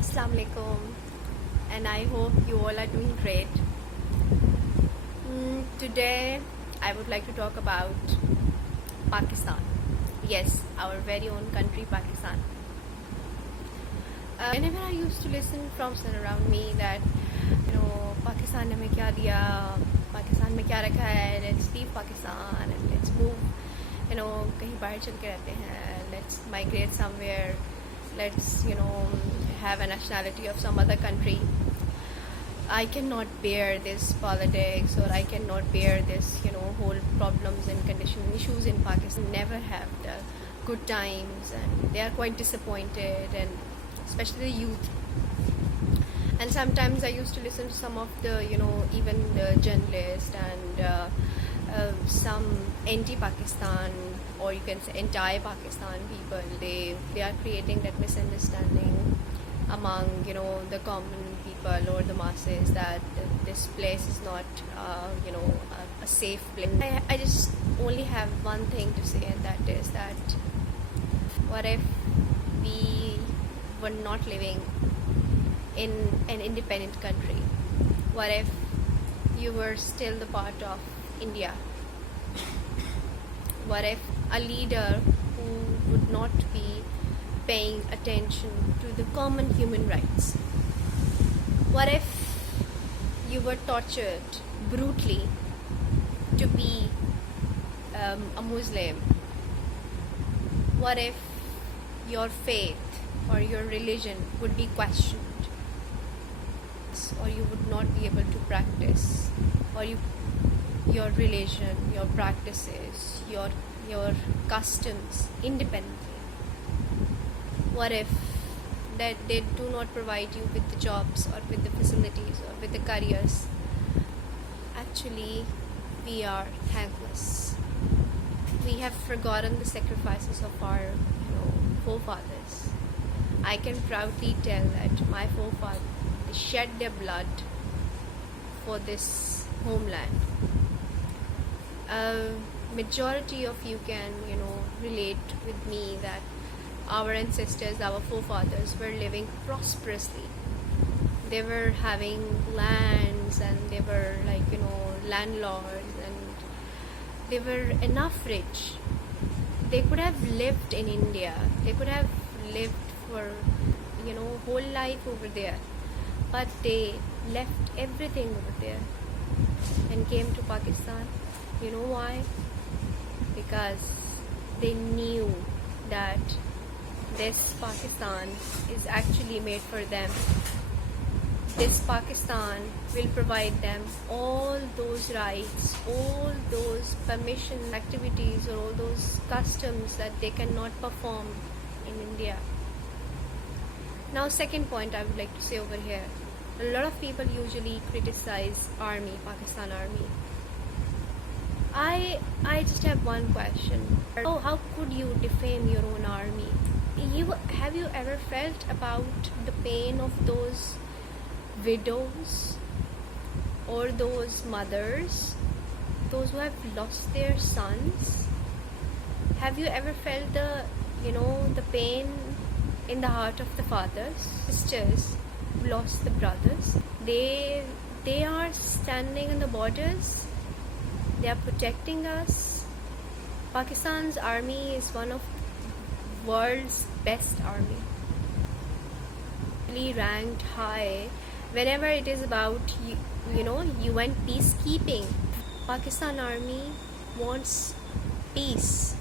Assalamu alaikum, and I hope you all are doing great. Today, I would like to talk about Pakistan. Yes, our very own country, Pakistan. Whenever I used to listen from around me that, Pakistan ने हमें क्या दिया, पाकिस्तान में क्या रखा है, let's leave Pakistan and let's move, कहीं बाहर चल के रहते हैं, let's migrate somewhere, let's, have a nationality of some other country. I cannot bear this politics, or I cannot bear this, whole problems and condition issues in Pakistan. Never have the good times, and they are quite disappointed, and especially the youth. And sometimes I used to listen to some of the, even the journalists and some anti-Pakistan, or you can say anti-Pakistan people. They are creating that misunderstanding among the common people or the masses that this place is not a safe place. I just only have one thing to say, and that is that what if we were not living in an independent country? What if you were still the part of India? What if a leader who would not be paying attention to the common human rights? What if you were tortured brutally to be a Muslim? What if your faith or your religion would be questioned, or you would not be able to practice, or your religion, your practices, your customs independently? What if that they do not provide you with the jobs or with the facilities or with the careers? Actually, we are thankless. We have forgotten the sacrifices of our forefathers. I can proudly tell that my forefathers shed their blood for this homeland. Majority of you can relate with me that our ancestors, our forefathers were living prosperously. They were having lands, and they were landlords, and they were enough rich. They could have lived in India. They could have lived for whole life over there, but they left everything over there and came to Pakistan. You know why? Because they knew that this Pakistan is actually made for them. This Pakistan will provide them all those rights, all those permission activities, or all those customs that they cannot perform in India. Now, second point I would like to say over here. A lot of people usually criticize army, Pakistan army. I just have one question. How could you defame your own army? Have you ever felt about the pain of those widows or those mothers, those who have lost their sons? Have you ever felt the pain in the heart of the fathers, sisters who lost the brothers? They are standing in the borders. They are protecting us. Pakistan's army is one of world's best army, really ranked high whenever it is about UN peacekeeping. Pakistan army wants peace,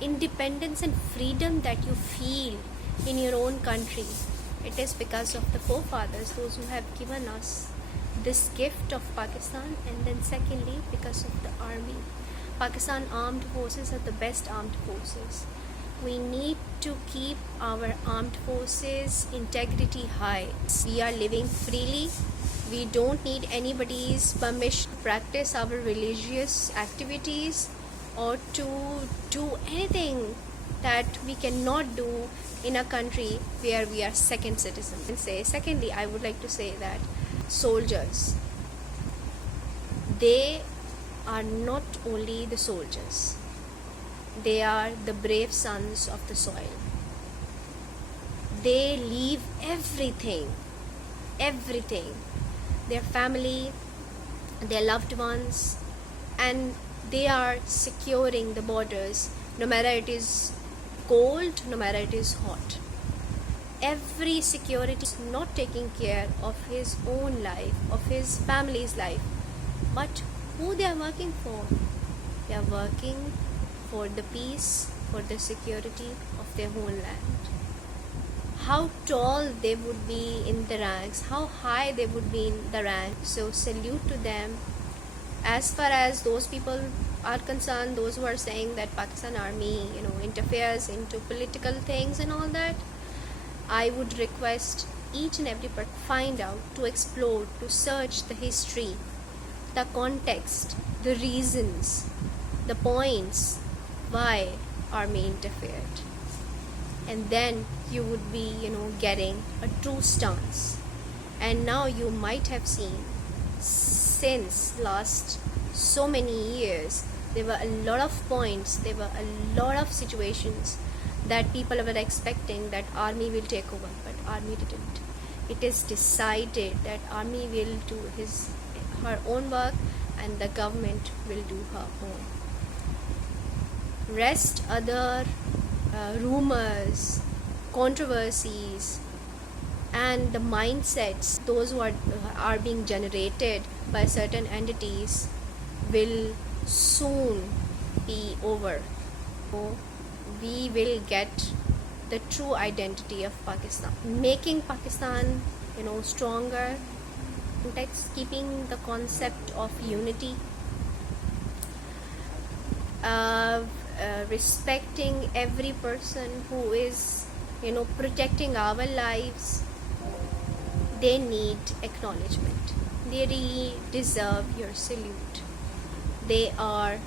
independence and freedom that you feel in your own country. It is because of the forefathers, those who have given us this gift of Pakistan. And then secondly, because of the army. Pakistan armed forces are the best armed forces. We need to keep our armed forces integrity high. We are living freely. We don't need anybody's permission to practice our religious activities or to do anything that we cannot do in a country where we are second citizens. And secondly, I would like to say that soldiers, they are not only the soldiers. They are the brave sons of the soil. they leave everything, everything, their family, their loved ones, and they are securing the borders, no matter it is cold, no matter it is hot. Every security is not taking care of his own life, of his family's life, but who they are working for? They are working for the peace, for the security of their homeland. How tall they would be in the ranks, how high they would be in the rank. So salute to them. As far as those people are concerned, those who are saying that Pakistan army, interferes into political things and all that, I would request each and every person find out, to explore, to search the history, the context, the reasons, the points why army interfered, and then you would be getting a true stance. And now you might have seen, since last so many years, there were a lot of points, there were a lot of situations that people were expecting that army will take over, but army didn't. It is decided that army will do her own work and the government will do her own. Rest other rumors, controversies, and the mindsets, those who are being generated by certain entities, will soon be over. So we will get the true identity of Pakistan, making Pakistan stronger, keeping the concept of unity, respecting every person who is protecting our lives. They need acknowledgement. They really deserve your salute. They are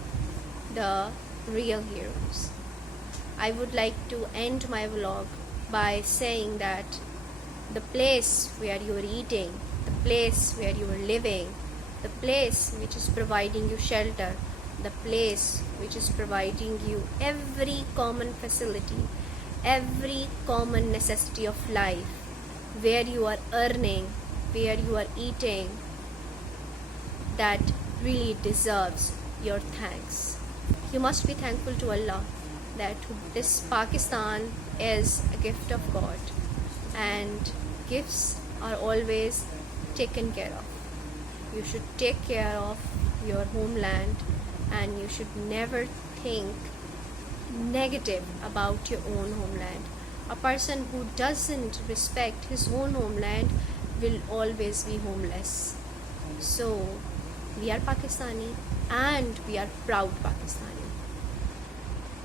the real heroes. I would like to end my vlog by saying that the place where you are eating, the place where you are living, the place which is providing you shelter, the place which is providing you every common facility, every common necessity of life, where you are earning, where you are eating, that really deserves your thanks. You must be thankful to Allah that this Pakistan is a gift of God, and gifts are always taken care of. You should take care of your homeland, and you should never think negative about your own homeland. A person who doesn't respect his own homeland will always be homeless. So we are Pakistani and we are proud Pakistani.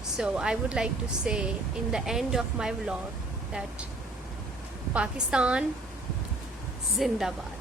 So I would like to say in the end of my vlog that Pakistan Zindabad.